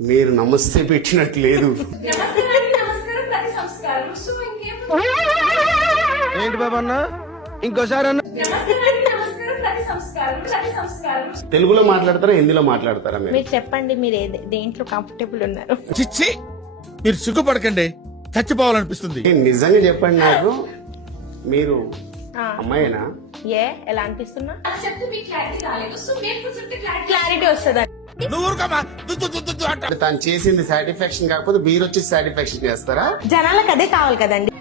మీరు నమస్తే పెట్టినట్టు లేదు. ఏంటి బాబా అన్న ఇంకోసారి అన్న తెలుగులో మాట్లాడతారా హిందీలో మాట్లాడతారా మీరు? మీరు చెప్పండి, మీరు దేంట్లో కంఫర్టబుల్ ఉన్నారు? చిచ్చి మీరు సిగ్గుపడకండి, చచ్చిపోవాలనిపిస్తుంది. నిజంగా చెప్పండి, నాకు మీరు అమ్మాయినా? ఎలా అనిపిస్తున్నా? క్లారిటీ వస్తుందా? నువ్వు ఊరుకోమా. అంటే తను చేసింది సాటిస్ఫాక్షన్ కాకపోతే మీరు వచ్చి సాటిస్ఫాక్షన్ చేస్తారా? జనాలకు అదే కావాలి కదండి.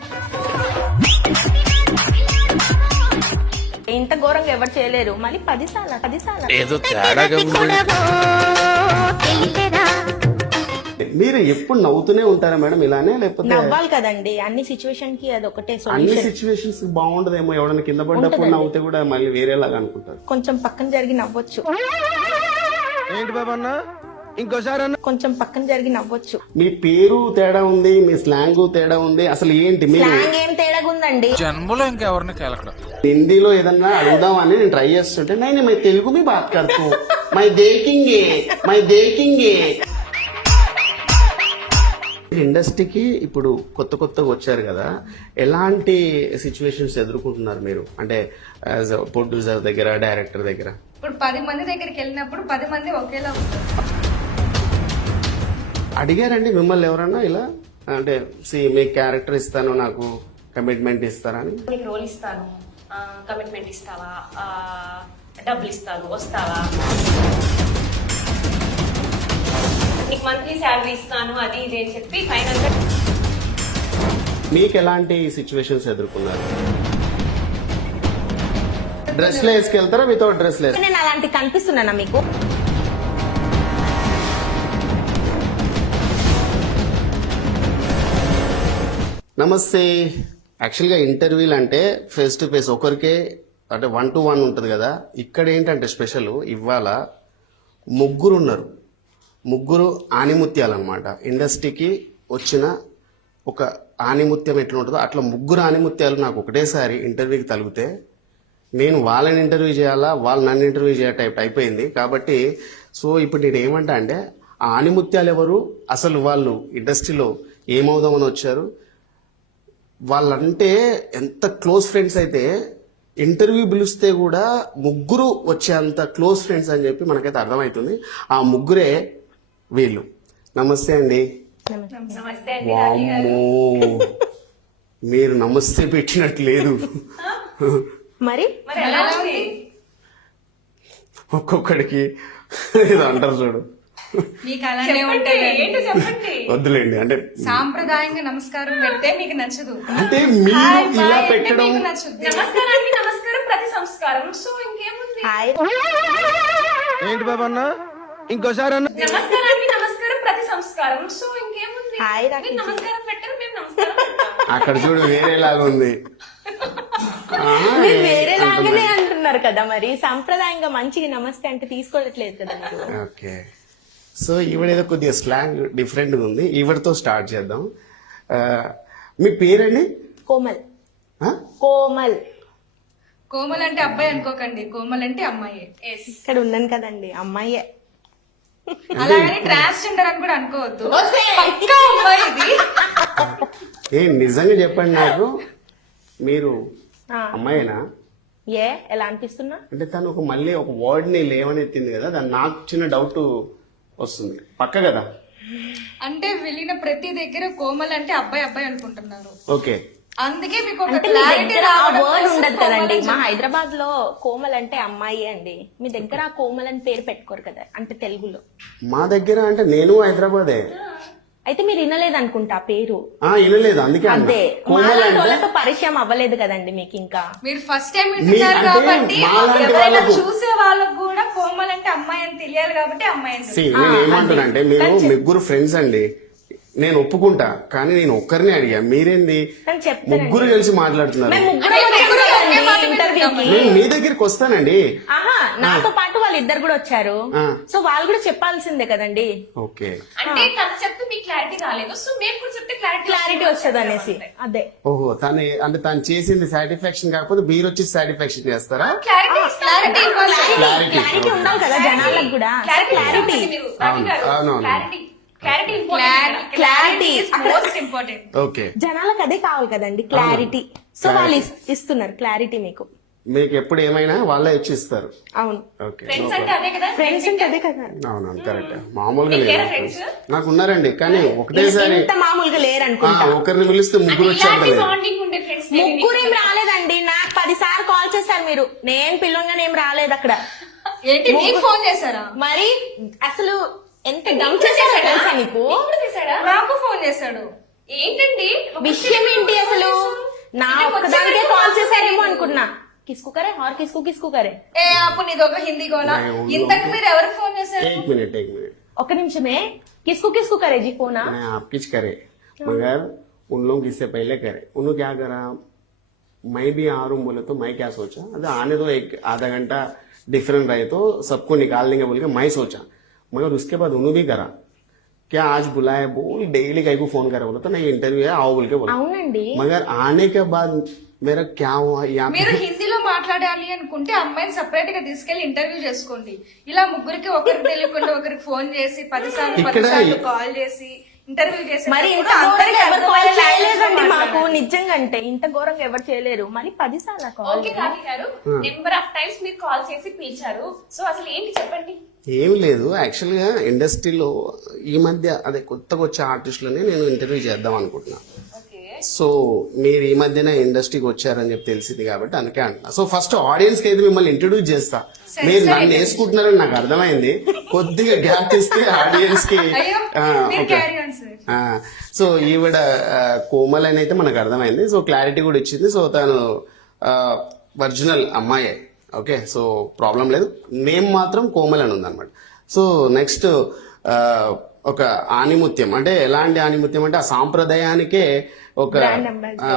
ఇంత ఘోరంగా ఎవరు చేయలేరు, మళ్ళీ 10 సార్లు ఏదో తేడాగా ఉంది. మీరు ఎప్పుడు నవ్వుతూనే ఉంటారా మేడం ఇలానే, లేకపోతే నవ్వాలి కదండి, అన్ని సిచ్యువేషన్ కి అది ఒకటే అన్ని సొల్యూషన్. సిచ్యువేషన్స్ బాగుండదేమో? ఎవడన్నా కింద పడ్డప్పుడు నవ్వుతే కూడా మళ్ళీ వేరేలాగా అనుకుంటారు. కొంచెం పక్కన జరిగి నవ్వచ్చు. ఏంటి బాబా అన్న ఇంకోసారి అన్న కొంచెం పక్కన జరిగి నవ్వచ్చు. మీ పేరు తేడా ఉంది, మీ స్లాంగ్ తేడా ఉంది. అసలు ఏంటి మీరు స్లాంగ్ ఏం తేడాగా ఉందండి? జన్మలో ఇంకెవరిని కేలకడం. హిందీలో ఏదన్నా అడుగుదామని నేను ట్రై చేస్తుంటే నేను మై తెలుగు మీ బాత్ కర్తూ మై దేకింగే. ఇండస్ట్రీకి ఇప్పుడు కొత్తగా వచ్చారు కదా, ఎలాంటి సిచ్యువేషన్స్ ఎదుర్కొంటున్నారు మీరు? అంటే యాజ్ ప్రొడ్యూసర్ దగ్గర, డైరెక్టర్ దగ్గర. ఇప్పుడు 10 మంది దగ్గరికి వెళ్ళినప్పుడు 10 మంది ఒకేలా ఉంటారు. అడిగారండి మిమ్మల్ని ఎవరన్నా ఇలా? అంటే మీ క్యారెక్టర్ ఇస్తాను, నాకు కమిట్మెంట్ ఇస్తారా అని? నీకు రోల్ ఇస్తాను, కమిట్మెంట్ ఇస్తావా, డబ్బులు ఇస్తాను, వస్తావా, నీకు మంత్లీ శాలరీ ఇస్తాను, అది ఇది అని చెప్పి ఫైనల్ గా మీకు ఎలాంటి సిచ్యువేషన్స్ ఎదుర్కొన్నారు? డ్రెస్లో వేసుకెళ్తారా వితౌట్ డ్రెస్ లేదు? నేను అలాంటి కనిపిస్తున్నానా మీకు? నమస్తే. యాక్చువల్గా ఇంటర్వ్యూలు అంటే ఫేస్ టు ఫేస్ ఒకరికే, అంటే 1-to-1 ఉంటుంది కదా. ఇక్కడ ఏంటంటే స్పెషల్, ఇవాళ ముగ్గురు ఉన్నారు, ముగ్గురు ఆనిముత్యాలు అనమాట. ఇండస్ట్రీకి వచ్చిన ఒక ఆనిముత్యం ఎట్లా ఉంటుందో అట్లా ముగ్గురు ఆనిముత్యాలు నాకు ఒకటేసారి ఇంటర్వ్యూకి తలిగితే నేను వాళ్ళని ఇంటర్వ్యూ చేయాలా, వాళ్ళు నన్ను ఇంటర్వ్యూ చేయ టైప్ అయిపోయింది. కాబట్టి సో ఇప్పుడు నేను ఏమంటా అంటే, ఆ ఆనిముత్యాలు ఎవరు, అసలు వాళ్ళు ఇండస్ట్రీలో ఏమవుదామని వచ్చారు, వాళ్ళంటే ఎంత క్లోజ్ ఫ్రెండ్స్ అయితే ఇంటర్వ్యూ పిలిస్తే కూడా ముగ్గురు వచ్చేంత క్లోజ్ ఫ్రెండ్స్ అని చెప్పి మనకైతే అర్థమవుతుంది. ఆ ముగ్గురే వీళ్ళు. నమస్తే అండి. నమస్తే అండి. వామ్మో, మీరు నమస్తే పెట్టినట్టు లేదు. మరి మరి ఎలా ఉంది? ఒక్కొక్కడికి ఏదో అంటారు చూడు. మీకు అలానే ఉంటాయి. ఏంటో చెప్పండి. వద్దులేండి, అంటే సాంప్రదాయంగా నమస్కారం పెడితే మీకు నచ్చదు, అంటే మీరు ఇలా పెట్టడం. మీకు నచ్చదు. నమస్కారానికి నమస్కారం ప్రతి సంస్కారం. సో ఇంకేముంది? హాయ్. ఏంటి బాబా అన్న ఇంకోసారి అన్న నమస్కారానికి నమస్కారం ప్రతి సంస్కారం. సో ఇంకేముంది? హాయ్ మీరు నమస్కారం పెట్టారు, మేము నమస్కారం పెట్టాం. అక్కడ చూడు వేరేలాగా ఉంది. మీరు వేరే లాగానే అంటున్నారు కదా, మరి సంప్రదాయంగా మంచిగా నమస్తే అంటే తీసుకోవట్లేదు కదా మీరు. ఓకే, సో ఈవిడేదో కొద్దిగా స్లాంగ్ డిఫరెంట్ ఉంది. ఈవిడతో స్టార్ట్ చేద్దాం. మీ పేరండి? కోమల్. ఆ? కోమల్. కోమల్ అంటే అబ్బాయి అనుకోకండి, కోమల్ అంటే అమ్మాయి. ఇక్కడ ఉన్నాను కదండి, అమ్మాయే. అలాగని ట్రాన్స్జెండర్ అని కూడా అనుకోవద్దు, పక్కా అమ్మాయి ఇది. నిజంగా చెప్పండి, నాకు మీరు అమ్మాయినా? ఎలా అనిపిస్తున్నా? అంటే తను మళ్ళీ ఒక వర్డ్ ని లేవనెత్తింది కదా, దాన్ని నాకు చిన్న డౌట్ వస్తుంది. పక్క కదా? అంటే వెళ్ళిన ప్రతి దగ్గర కోమల్ అంటే అబ్బాయి అబ్బాయి అనుకుంటున్నారు. ఓకే, అందుకే మీకు ఒక అంటే మీ క్లారిటీ దగ్గర ఆ వర్డ్ ఉండదు కదండి. మా హైదరాబాద్ లో కోమల్ అంటే అమ్మాయి అండి, మీ దగ్గర ఆ కోమల్ అని పేరు పెట్టుకోరు కదా, అంటే తెలుగులో. మా దగ్గర అంటే నేను హైదరాబాదే. అయితే మీరు వినలేదు అనుకుంటా పేరు. వినలేదు, అందుకే అన్నా. అదే కోమల్ మాలాంటి అంటే వాళ్ళతో పరిచయం అవ్వలేదు కదండి మీకు ఇంకా. మీరు ఫస్ట్ టైం వింటున్నారు అంటే కాబట్టి మాలాంటి ఎవరైనా వాళ్ళకు- చూసే వాళ్ళకు కూడా కోమల్ అంటే అమ్మాయి అని తెలియాలి కాబట్టి అమ్మాయి అని See, నేను ఏమంటున్నానంటే, మీరు ముగ్గురు ఫ్రెండ్స్ అండి, నేను ఒప్పుకుంటా. కానీ నేను ఒక్కరిని అడిగా, మీరేంది కానీ చెప్తానండి, ముగ్గురు కలిసి మాట్లాడుతున్నారు? మేము ముగ్గురం వచ్చామండి ఇంటర్వ్యూకి. నేను మీ దగ్గరికి వస్తానండి. ఆహా, నాతో పాటు వాళ్ళు ఇద్దరు కూడా వచ్చారు. ఆ. సో వాళ్ళు కూడా చెప్పాల్సిందే కదండి, ఓకే, అంటే తను చెప్తే మీకు క్లారిటీ రాలేదు, సో మేము కూడా చెప్తే క్లారిటీ వస్తుంది అనేసి. అదే ఓహో, అంటే తను చేసింది సాటిస్ఫాక్షన్ కాకపోతే మీరు వచ్చి సాటిస్ఫాక్షన్ చేస్తారా? క్లారిటీ క్లారిటీ క్లారిటీ ఉండాలి కదా జనాలకు కూడా. క్లారిటీ అవును, అవునవును. Clarity clarity most important. Okay. జనాలకు అదే కావాలి కదండి, క్లారిటీ. సో వాళ్ళు ఇస్తున్నారు క్లారిటీ మీకు. మీకు ఎప్పుడు ఏమైనా వాళ్ళే ఇచ్చి ఇస్తారు. అవును, ఓకే. ఫ్రెండ్స్ అంటే అదే కదా. ఫ్రెండ్స్ అంటే అదే కదా. అవునవును, కరెక్ట్. మామూలుగా మీకేనా లేదు. friends? నాకు ఉన్నారండి, కానీ ఒకటేసారి ఇంత మామూలుగా లేరనుకుంటా. ఒకరిని పిలిస్తే ముగ్గురు ఇలాంటి వచ్చేది. బాండింగ్ ఉండే ఫ్రెండ్స్ ముగ్గురు ఏం రాలేదండి, నాకు 10 సార్లు కాల్ చేశారు మీరు. నేను పిల్లగానే ఏం రాలేదు అక్కడ. ఏంటి నీకు ఫోన్ చేశారా? మరి అసలు ఎంత గమ్ చేశారో తెలుసా నీకు? తీసాడా? నాకు ఫోన్ చేశాడు. ఏంటండి విషయం ఏంటి అసలు? నా ఒక్కదానికే కాల్ చేశారేమో అనుకున్నా. కిస్కు కరే హార్ కిస్కు కిస్కు కరే. ఏ అప్పుడు నీదొక హిందీ గోలా. ఇంతకు మీరు ఎవరికి ఫోన్ చేశారు? एक मिनट. ఒక్క నిమిషమే. కిస్కు కిస్కు కరే జీ ఫోనా? मैं आपकी करे, मगर उन लोग इससे पहले करे. उन्होंने क्या करा, मैं भी आ रहा हूँ बोले तो मैं क्या सोचा, अरे आने दो, एक आधा घंटा डिफरेंट रहे तो सबको निकाल देंगे बोल के मैं सोचा. मगर उसके बाद उन्होंने भी करा, क्या आज बुलाए बोल, डेली कहीं को फोन करे बोला तो नहीं इंटरव्यू है आओ बोल के बोला. అవునండి. मगर आने के बाद मेरा क्या हुआ यहाँ మీరు హిందీలో మాట్లాడాలి అనుకుంటే అమ్మాయిని సెపరేట్ గా తీసుకెళ్లి ఇంటర్వ్యూ చేసుకోండి. ఇలా ముగ్గురికి ఒకరికి తెలియకుండా ఒకరికి ఫోన్ చేసి 10 సార్లు కాల్ చేసి ఇంటర్వ్యూ చేసి మరి ఇంత ఘోరంగా ఎవరు కాల్ చేయలేదండి మాకు, నిజంగా అంటే ఇంత ఘోరంగా ఎవరు చేయలేరు. మరి 10 సార్లు కాల్. ఓకే కాకి గారు, నెంబర్ ఆఫ్ టైమ్స్ మీరు కాల్ చేసి పిలిచారు. సో అసలు ఏంటి చెప్పండి. ఏం లేదు, యాక్చువల్ గా ఇండస్ట్రీలో ఈ మధ్య అదే కొత్తగా వచ్చే ఆర్టిస్టులని నేను ఇంటర్వ్యూ చేద్దాం అనుకుంటున్నా. సో మీరు ఈ మధ్యన ఇండస్ట్రీకి వచ్చారని చెప్పి తెలిసింది కాబట్టి అందుకే అంటున్నా. సో ఫస్ట్ ఆడియన్స్ కి అయితే మిమ్మల్ని ఇంట్రొడ్యూస్ చేస్తా. మీరు నన్ను వేసుకుంటున్నారని నాకు అర్థమైంది. కొద్దిగా గ్యాప్ ఇస్తే ఆడియన్స్ కి. ఓకే. సో ఈవిడ కోమల్ అని అయితే మనకు అర్థమైంది. సో క్లారిటీ కూడా ఇచ్చింది. సో తను ఒరిజినల్ అమ్మాయే. ఓకే, సో ప్రాబ్లం లేదు. నేమ్ మాత్రం కోమల్ అని ఉందన్నమాట. సో నెక్స్ట్ ఒక ఆణిముత్యం, అంటే ఎలాంటి ఆణిముత్యం అంటే ఆ సాంప్రదాయానికే ఒక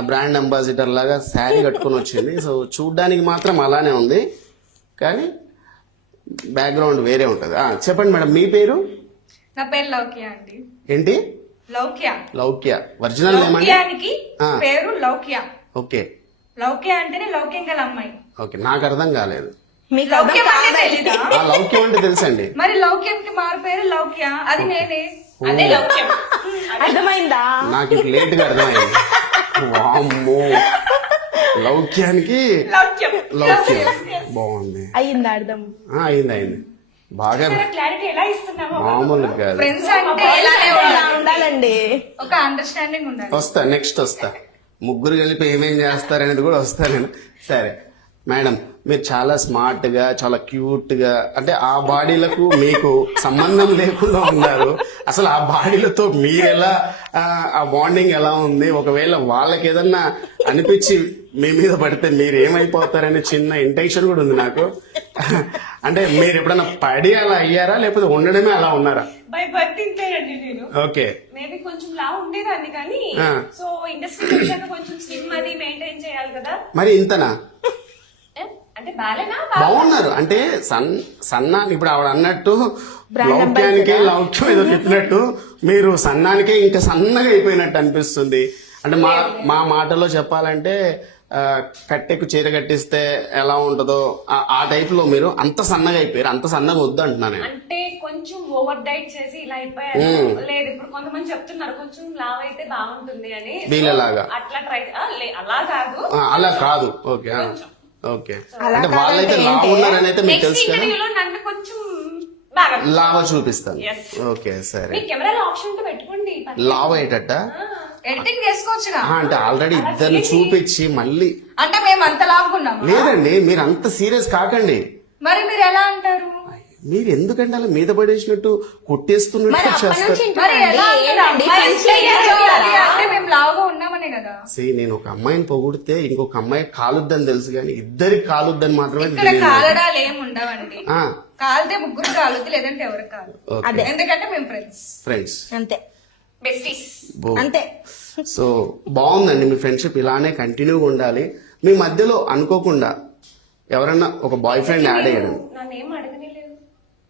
బ్రాండ్ అంబాసిడర్ లాగా శారీ కట్టుకొని వచ్చింది. సో చూడ్డానికి మాత్రం అలానే ఉంది, కానీ బ్యాక్గ్రౌండ్ వేరే ఉంటది. చెప్పండి మేడం, మీ పేరు? నా పేరు లౌక్య అండి. ఏంటి? లౌక్య. లౌక్య. ఒరిజినల్ నేమ్ లౌక్యానికి పేరు లౌక్య. ఓకే. లౌక్య అంటేనే లౌక్యం గల అమ్మాయి. ఓకే, నాకు అర్థం కాలేదు. మీకు లౌక్యం అంటే తెలీదా? ఆ లౌక్యం అంటే తెలుసండి. మరి లౌక్యంకి మారు పేరు లౌక్య, అది నేనే. అదే లౌక్యం. అర్థమైందా? నాకు ఇంక లేట్ గా అర్థమైంది. వామ్మో, లౌక్యానికి లౌక్యం. లౌక్యం బాగుంది. అయ్యిందా అర్థం? అయింది బాగా. క్లారిటీ ఎలా ఇస్తున్నామో. మామూలు కాదు. ఫ్రెండ్స్ అంటే ఇలానే ఇలా ఉండాలండి, ఒక అండర్స్టాండింగ్ ఉండాలి. వస్తా, నెక్స్ట్ వస్తా. ముగ్గురు కలిపి ఏమేం చేస్తారనేది కూడా వస్తా నేను. సరే మేడం, మీరు చాలా స్మార్ట్ గా, చాలా క్యూట్ గా, అంటే ఆ బాడీలకు మీకు సంబంధం లేకుండా ఉన్నారు. అసలు ఆ బాడీలతో మీరెలా, ఆ బాండింగ్ ఎలా ఉంది? ఒకవేళ వాళ్ళకి ఏదన్నా అనిపించి మీ మీద పడితే మీరు ఏమైపోతారనే చిన్న ఇంటెన్షన్ కూడా ఉంది నాకు. అంటే మీరు ఎప్పుడైనా పడి అలా అయ్యారా, లేకపోతే ఉండడమే అలా ఉన్నారా? బై బర్త్ ఇంతేనండి నేను. ఓకే. మేబీ కొంచెం లా ఉండేదాన్ని, కానీ సో ఇండస్ట్రీ వచ్చాక కొంచెం స్లిమ్ అది మెయింటైన్ చేయాలి కదా. మరి ఇంతనా? అంటే బాలేనా? బాగున్నారు అంటే సన్నా. ఇప్పుడు ఆవిడ అన్నట్టు లౌక్యానికే లౌక్యం ఏదో చెప్పినట్టు మీరు సన్నానికే ఇంకా సన్నగా అయిపోయినట్టు అనిపిస్తుంది. అంటే మా మాటలో చెప్పాలంటే కట్టెకు చీర కట్టిస్తే ఎలా ఉంటుందో ఆ టైప్ లో మీరు అంత సన్నగా అయిపోయారు. అంత సన్నగా వద్దు అంటున్నా నేను. అంటే కొంచెం ఓవర్ డైట్ చేసి ఇలా అయిపోయారు. లేదు, ఇప్పుడు కొంతమంది చెప్తున్నారు కొంచెం లావ్ అయితే బాగుంటుంది అని. వీళ్ళలాగా అట్లా ట్రై. అలా కాదు, అలా కాదు. ఓకే. ఓకే, అంటే వాళ్ళైతే లావ్ ఉన్నారని అయితే మీకు తెలుసు కదా. ఇంటర్వ్యూలో నన్ను కొంచెం బాగా లావా చూపిస్తాను. ఓకే సరే. మీ కెమెరాలో ఆప్షన్ తో పెట్టుకోండి. లావ్ అయ్యేటట్ట ఎడిటింగ్ చేసుకోవచ్చుగా. అంటే ఆల్రెడీ ఇద్దరిని చూపించి మళ్ళీ. అంటే మేము అంత లాగున్నాము. లేదండి, మీరు అంత సీరియస్ కాకండి. మరి మీరు ఎలా అంటారు? మీరు ఎందుకంటే అలా మీద పడేసినట్టు కొట్టేస్తున్నట్టు చేస్తారు. మరి ఎలా అంటే మేము లావుగా ఉన్నామనే కదా. నేను ఒక అమ్మాయిని పొగిడితే ఇంకొక అమ్మాయి కాలుద్దని తెలుసు, కానీ ఇద్దరికి కాలుద్దని మాత్రమే ఇక్కడ తెలియదు. కాలడాలు ఏమి ఉండవండి. కాలితే ముగ్గురు కాలుద్ది, లేదంటే ఎవరు కాదు. ఎందుకంటే మేము ఫ్రెండ్స్ అంతే, బెస్టీస్ అంతే. సో బాగుందండి, మీ ఫ్రెండ్షిప్ ఇలానే కంటిన్యూగా ఉండాలి. మీ మధ్యలో అనుకోకుండా ఎవరన్నా ఒక బాయ్ ఫ్రెండ్ యాడ్ అయ్యాడు. నన్నేం అడగలేదు.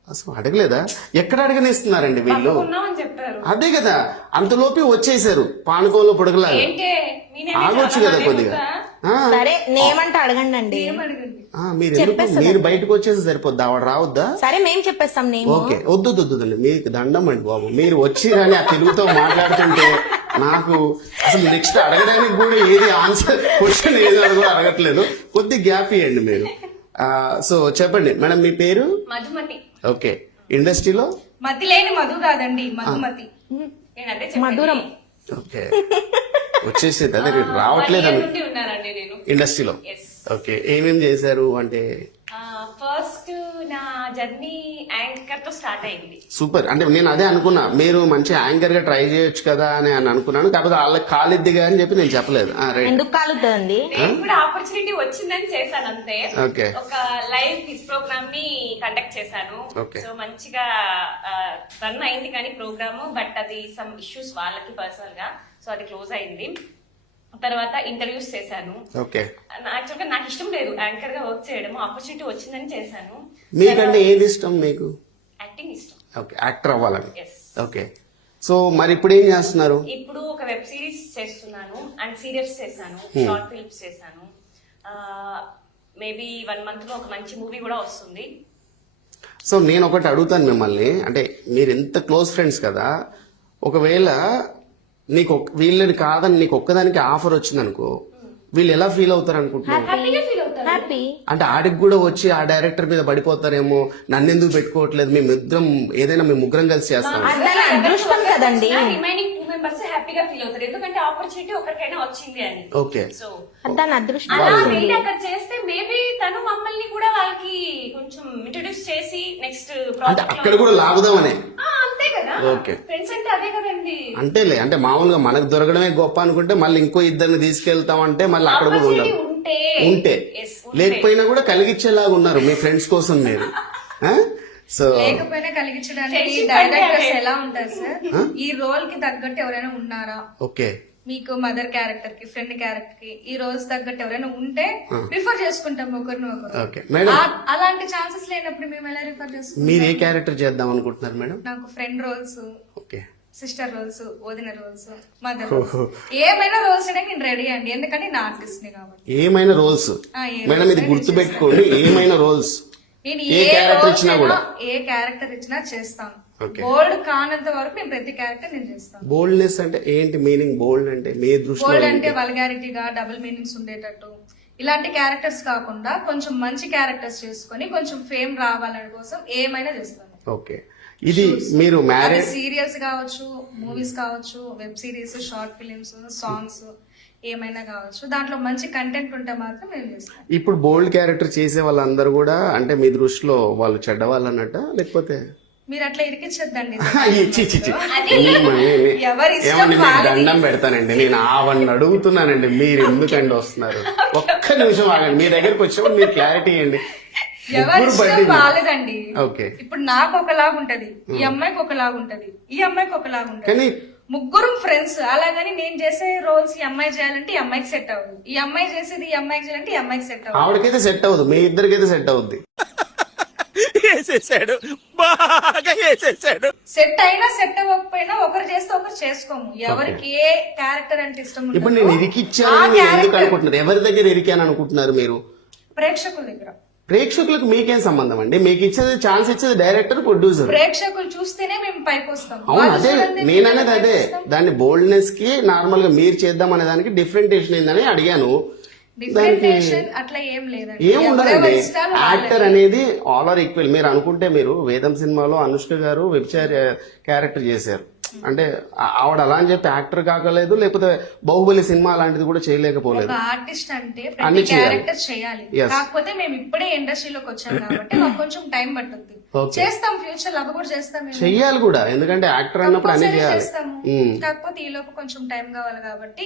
అసలు అడగలేదా? ఎక్కడ అడగనిస్తున్నారండి వీళ్ళు? చెప్పారు. అదే కదా, అంతలోపే వచ్చేసారు పానకంలో పొడగలాగా. ఆగొచ్చు కదా కొద్దిగా. సరే నేమంటే అడగండి అండి. అడగండి. మీరు బయటకు వచ్చేసి సరిపోద్ది, ఆవిడ రావద్దా? సరే మేము చెప్పేస్తాం నేను. ఓకే, వద్దు మీకు దండం అండి బాబు, మీరు వచ్చి కానీ ఆ తెలుగుతో మాట్లాడుతుంటే నాకు అసలు నెక్స్ట్ అడగడానికి కూడా ఏది ఆన్సర్ క్వశ్చన్ ఏది కూడా అడగట్లేదు. కొద్ది గ్యాప్ ఇవ్వండి మీరు. సో చెప్పండి మేడం, మీ పేరు? మధుమతి. ఓకే, ఇండస్ట్రీలో మతి లేని మధు కాదండి, మధుమతి. నేను అదే చెప్పాను. మధురం. ఓకే, వచ్చేసేది అదే రావట్లేదు నుండి ఉన్నానండి నేను ఇండస్ట్రీలో. Yes. ఓకే, ఏమేం చేశారు అంటే? ఫస్ట్ నా జర్నీ యాంకర్ తో స్టార్ట్ అయింది. సూపర్. అంటే నేను అదే అనుకున్నా, మీరు మంచి యాంకర్ గా ట్రై చేయొచ్చు కదా అని అనుకున్నాను. కాకపోతే వాళ్ళకి కాలిద్దిగా అని చెప్పి నేను చెప్పలేదు. రైట్. ఎందుకు కాలుతుందండి? నేను కూడా ఆపర్చునిటీ వచ్చిందని చేశాను అంతే. ఓకే. ఒక లైవ్ క్విజ్ ప్రోగ్రామ్ ని కండక్ట్ చేశాను. Okay. సో మంచిగా రన్ అయింది కానీ ప్రోగ్రామ్, బట్ అది సమ్ ఇష్యూస్ వాళ్ళకి పర్సనల్ గా, సో అది క్లోజ్ అయింది. తర్వాత ఇంటర్వ్యూస్ చేశాను. ఓకే, యాక్చువల్ గా నాకు ఇష్టం లేదు యాంకర్ గా వర్క్ చేయడం, ఆపర్చునిటీ వచ్చిందని చేశాను. మీకంటే ఏది ఇష్టం మీకు? యాక్టింగ్ ఇష్టం. ఓకే, యాక్టర్ అవ్వాలని. Yes. ఓకే, సో మరి ఇప్పుడు ఏం చేస్తున్నారు? ఇప్పుడు ఒక వెబ్ సిరీస్ చేస్తున్నాను అండ్ సీరియల్స్ చేశాను, షార్ట్ ఫిల్మ్స్ చేశాను. మేబీ 1 month లో ఒక మంచి మూవీ కూడా వస్తుంది. సో నేను ఒకటి అడుగుతాను మిమ్మల్ని, అంటే మీరు ఎంత క్లోజ్ ఫ్రెండ్స్ కదా, ఒకవేళ నీకు వీళ్ళని కాదని నీకు ఒక్కదానికి ఆఫర్ వచ్చింది అనుకో, వీళ్ళు ఎలా ఫీల్ అవుతారు అనుకుంటున్నావు? హ్యాపీగా ఫీల్ అవుతాను. హ్యాపీ. అంటే ఆడికి కూడా వచ్చి ఆ డైరెక్టర్ మీద పడిపోతారేమో, నన్ను ఎందుకు పెట్టుకోవట్లేదు, మేము ముగ్గురం కలిసి చేస్తాం. అది అదృష్టం కదండి. రిమైనింగ్ 2 members హ్యాపీగా ఫీల్ అవుతారు, ఎందుకంటే ఆపర్చునిటీ ఒకరికైనా వచ్చింది అని. ఓకే, సో దాని అదృష్టం. అలా వెళ్ళి అక్కడ చేస్తే మేబీ తను మమ్మల్ని కూడా వాళ్ళకి కొంచెం ఇంట్రొడ్యూస్ చేసి నెక్స్ట్ అంటే అక్కడ కూడా లాగుదామనే. అంతే కదా, ఓకే. ఫ్రెండ్స్ అంటే అదే కదండి. అంటేలే, అంటే మామూలుగా మనకు దొరకడమే గొప్ప అనుకుంటే మళ్ళీ ఇంకో ఇద్దరిని తీసుకెళ్తామంటే మళ్ళీ అక్కడ కూడా ఉండదు. ఉంటే లేకపోయినా కూడా కలిగించేలాగా ఉన్నారు మీ ఫ్రెండ్స్ కోసం మీరు. సో లేకపోయినా కలిగించడానికి డైరెక్టర్స్ ఎలా ఉంటారు సార్? ఈ రోల్ కి తగ్గట్టు ఎవరైనా ఉన్నారా? ఓకే, మీకు మదర్ క్యారెక్టర్ కి, ఫ్రెండ్ క్యారెక్టర్ కి ఈ రోజు తగ్గట్టు ఎవరైనా ఉంటే రిఫర్ చేసుకుంటాం ఒకరిని ఒకరు. ఓకే మేడం, అలాంటి ఛాన్సెస్ లేనప్పుడు మేము ఎలా రిఫర్ చేసుకుంటాం? మీరు ఏ క్యారెక్టర్ చేద్దాం అనుకుంటున్నారు మేడం? నాకు friend roles, okay, sister roles, వదిన రోల్స్, మదర్ రోల్స్, ఏమైనా రోల్స్ చేయడానికి నేను రెడీ అండి, ఎందుకంటే నేను ఆర్టిస్ట్ ని కాబట్టి. ఏమైనా రోల్స్ మేడం, ఇది గుర్తు పెట్టుకోండి, ఏమైనా రోల్స్. నేను ఏ క్యారెక్టర్ ఇచ్చినా కూడా, ఏ క్యారెక్టర్ ఇచ్చినా చేస్తాను. Okay. బోల్డ్ కానంత వరకు నేను ప్రతి క్యారెక్టర్ నేను చేస్తాను. బోల్డ్నెస్ అంటే ఏంటి మీనింగ్? బోల్డ్ అంటే మీ దృష్టిలో బోల్డ్ అంటే వల్గారిటీగా డబుల్ మీనింగ్స్ ఉండేటట్టు ఇలాంటి క్యారెక్టర్స్ కాకుండా కొంచెం మంచి క్యారెక్టర్స్ చేసుకొని కొంచెం ఫేమ్ రావాలని కోసం ఏమైనా చేస్తాను. ఓకే, ఇది మీరు మ్యారేజ్ సీరియల్స్ కావచ్చు, మూవీస్ కావచ్చు, web series, short films, songs ఏమైనా కావచ్చు, దాంట్లో మంచి కంటెంట్ ఉంటే మాత్రం మేము చేస్తాం. ఇప్పుడు బోల్డ్ క్యారెక్టర్ చేసే వాళ్ళందరూ కూడా అంటే మీ దృష్టిలో వాళ్ళు చెడ్డవాళ్ళు అన్నట్ట, లేకపోతే మీరు అట్లా ఇరికించద్దండి. ఏమండి మీకు దండం పెడతానండి, నేను ఆవన్న అడుగుతున్నానండి, మీరు ఎందుకండి వస్తున్నారు? ఒక్క నిమిషం ఆగండి, మీ దగ్గరకు వచ్చినప్పుడు మీరు క్లారిటీ ఇవ్వండి. ఎవరి ఇష్టం బాలేదండి. ఓకే, ఇప్పుడు నాకు ఒకలాగా ఉంటది, ఈ అమ్మాయికి ఒకలాగా ఉంటది, ఈ అమ్మాయికి ఒకలాగా ఉంటది. కానీ ముగ్గురం ఫ్రెండ్స్. అలాగని నేను చేసే రోల్స్ ఈ అమ్మాయి చేయాలంటే ఈ అమ్మాయికి సెట్ అవ్వదు, ఈ అమ్మాయి చేసేది ఈ అమ్మాయికి చేయాలంటే ఈ అమ్మాయికి సెట్ అవ్వదు. ఆవిడకైతే సెట్ అవ్వదు, మీ ఇద్దరికైతే సెట్ అవుద్ది. వేసేసాడు, బాగా వేసేసాడు. సెట్ అయినా సెట్ అవ్వకపోయినా ఒకరు చేస్తే ఒకరు చేసుకోము. ఎవరికి ఏ క్యారెక్టర్ అంటే ఇష్టం ఉంటుందో ఇప్పుడు నేను ఇరికిచ్చాను మీరు ఎందుకు అనుకుంటున్నారు? ఎవరి దగ్గర ఇరికాను అనుకుంటున్నారు మీరు? ప్రేక్షకుల దగ్గర. ప్రేక్షకులకు మీకేం సంబంధం అండి? మీకు ఇచ్చేది ఛాన్స్ ఇచ్చేది డైరెక్టర్, ప్రొడ్యూసర్. ప్రేక్షకులు చూస్తేనే మేము పైకి వస్తాం. అవును, అదే నేననేది అదే. దాన్ని బోల్డ్నెస్ కి నార్మల్ గా మీరు చేద్దాం అనే దానికి డిఫరెంటేషన్ ఏందని అడిగాను. డిఫరెంటియేషన్ అట్లా ఏం లేదండి, ఏం ఉండదండి. యాక్టర్ అనేది ఆల్ ఆర్ ఈక్వల్. మీరు అనుకుంటే మీరు వేదం సినిమాలో అనుష్క గారు వ్యభిచారి క్యారెక్టర్ చేశారు, అంటే ఆవిడ అలా అని చెప్పి యాక్టర్ కాకలేదు, లేకపోతే బాహుబలి సినిమా అలాంటిది కూడా చేయలేకపోలేదు. ఆర్టిస్ట్ అంటే ప్రతి క్యారెక్టర్ చేయాలి. కాకపోతే మేము ఇప్పుడే ఇండస్ట్రీలోకి వచ్చాం కాబట్టి మాకు కొంచెం టైం పట్టుద్ది. చేస్తాం, ఫ్యూచర్ లో కూడా చేస్తాం, చెయ్యాలి కూడా, ఎందుకంటే యాక్టర్ అన్నప్పుడు అన్ని చేయాలి. కాకపోతే ఈ లోపు కొంచెం టైం కావాలి కాబట్టి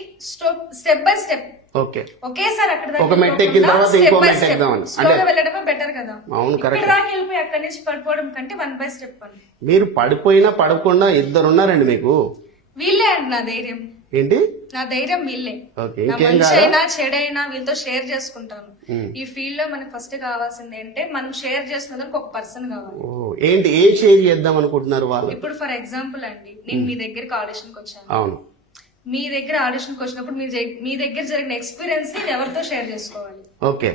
స్టెప్ బై స్టెప్. ఓకే, ఒకేసారి అక్కడ ఒక మెట్టు ఎక్కిన తర్వాత ఇంకో మెట్టు ఎక్కుదామని స్లోగా వెళ్ళడమే బెటర్ కదా. అవును, కరెక్ట్. దాకా వెళ్ళిపోయి అక్కడి నుంచి పడిపోవడం కంటే 1 by step అని. మీరు పడిపోయినా పడకుండా ఇద్దరు ఉన్నారండి మీకు. వీళ్ళే అండి నా ధైర్యం. ఏంటి నా ధైర్యం వీళ్ళే. ఓకే, నా మంచి అయినా చెడైనా వీళ్ళతో షేర్ చేసుకుంటాను. ఈ ఫీల్డ్ లో మనకు ఫస్ట్ కావాల్సింది అంటే మనం షేర్ చేసుకునేందుకు ఒక పర్సన్ కావాలి. ఏంటి ఏం షేర్ చేద్దాం అనుకుంటున్నారు వాళ్ళు? ఇప్పుడు ఫర్ ఎగ్జాంపుల్ అండి, నేను మీ దగ్గరికి ఆడిషన్ కి వచ్చాను. అవును, మీ దగ్గర ఆడిషన్ కి వచ్చినప్పుడు మీ దగ్గర జరిగిన ఎక్స్పీరియన్స్ ని ఎవరితో షేర్ చేసుకోవాలి? ఓకే.